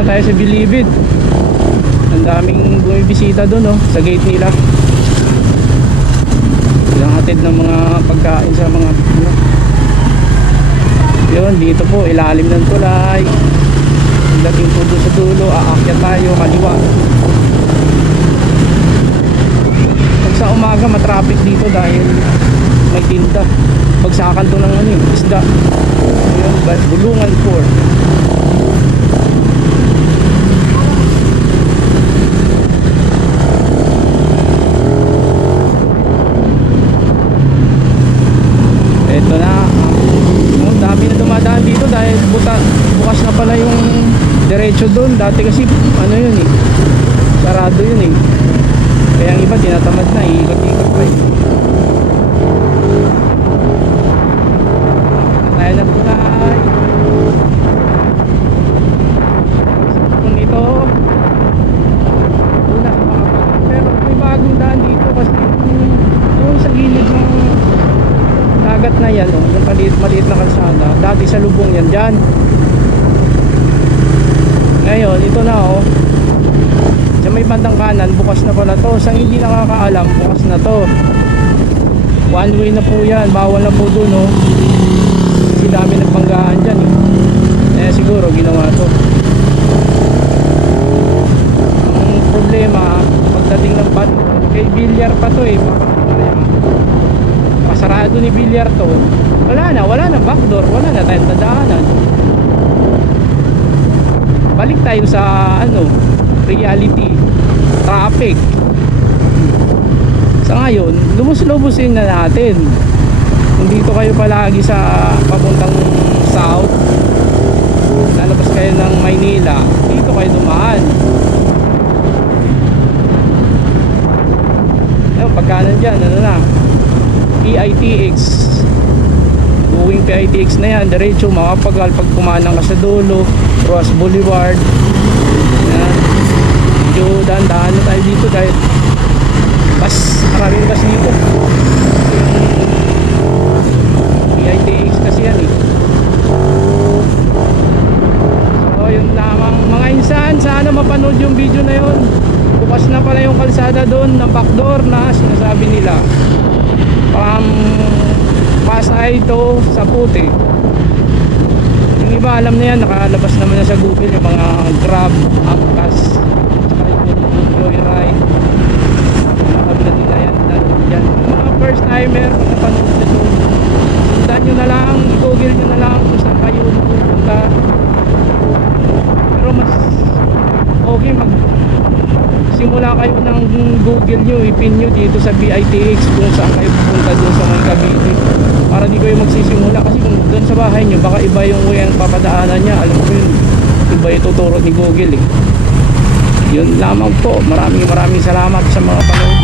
na tayo sa Bilibid. Ang daming bumibisita doon, sa gate nila. Ilang hatid ng mga pagkain sa mga yun, dito po ilalim ng tulay. Dating po doon sa dulo, aakyat tayo kaliwa. Pag sa umaga matraffic dito dahil may tinda. Pagsakan to ng isda. Yun, Bulungan Port. Ito na. Ang dami na dumadaan dito dahil bukas na pala yung diretso doon. Dati kasi yun sarado yun kaya ang iba tinatamad na, ikot-ikot pa tayo na tulay. Kung ito una pero may bagong daan dito kasi yung sa gilid ng dagat na yan, yung maliit na kalsada, dati sa lubong yan dyan. Ngayon ito na sa may bandang kanan bukas na pala to. Sa hindi nakakaalam, bukas na to, one way na po yan, bawal na po dun kasi dami nagpanggaan dyan siguro ginawa to. Ang problema pagdating ng kay Bilyar pa to pasarado ni Bilyar to, wala na backdoor, wala na tayong tadaanan. Balik tayo sa reality, traffic. Sa ngayon lumus-lubusin na natin. Kung dito kayo palagi sa papuntang south, lalabas kayo ng Maynila, dito kayo dumaan. Pagkanan dyan na PITX, going PITX na yan, diretso makapagal pag kumanang ka sa dulo, Roas Boulevard. Yan, medyo dahan-dahan na tayo dito dahil maraming bus dito. PITX kasi yan so yun lamang mga insan, sana mapanood yung video na yun. Bukas na pala yung kalsada doon ng backdoor na sinasabi nila from Pasay to sa Puti. Yung iba alam na yan, nakalabas naman na sa Google yung mga Grab, Angkas, yung Joyride, nakabila nila yan. Mga first timer kung napanood nito, sundan nyo na lang, i-google nyo na lang kung saan kayo pupunta. Pero mas okay simula kayo ng Google nyo, ipin nyo dito sa BITX kung saan kayo pupunta doon sa mga Cavite, para di kayo magsisimula. Kasi kung doon sa bahay nyo baka iba yung way ang papadaanan nya, alam ko yun, iba yung tuturo ni Google yun lamang po. Maraming salamat sa mga panood.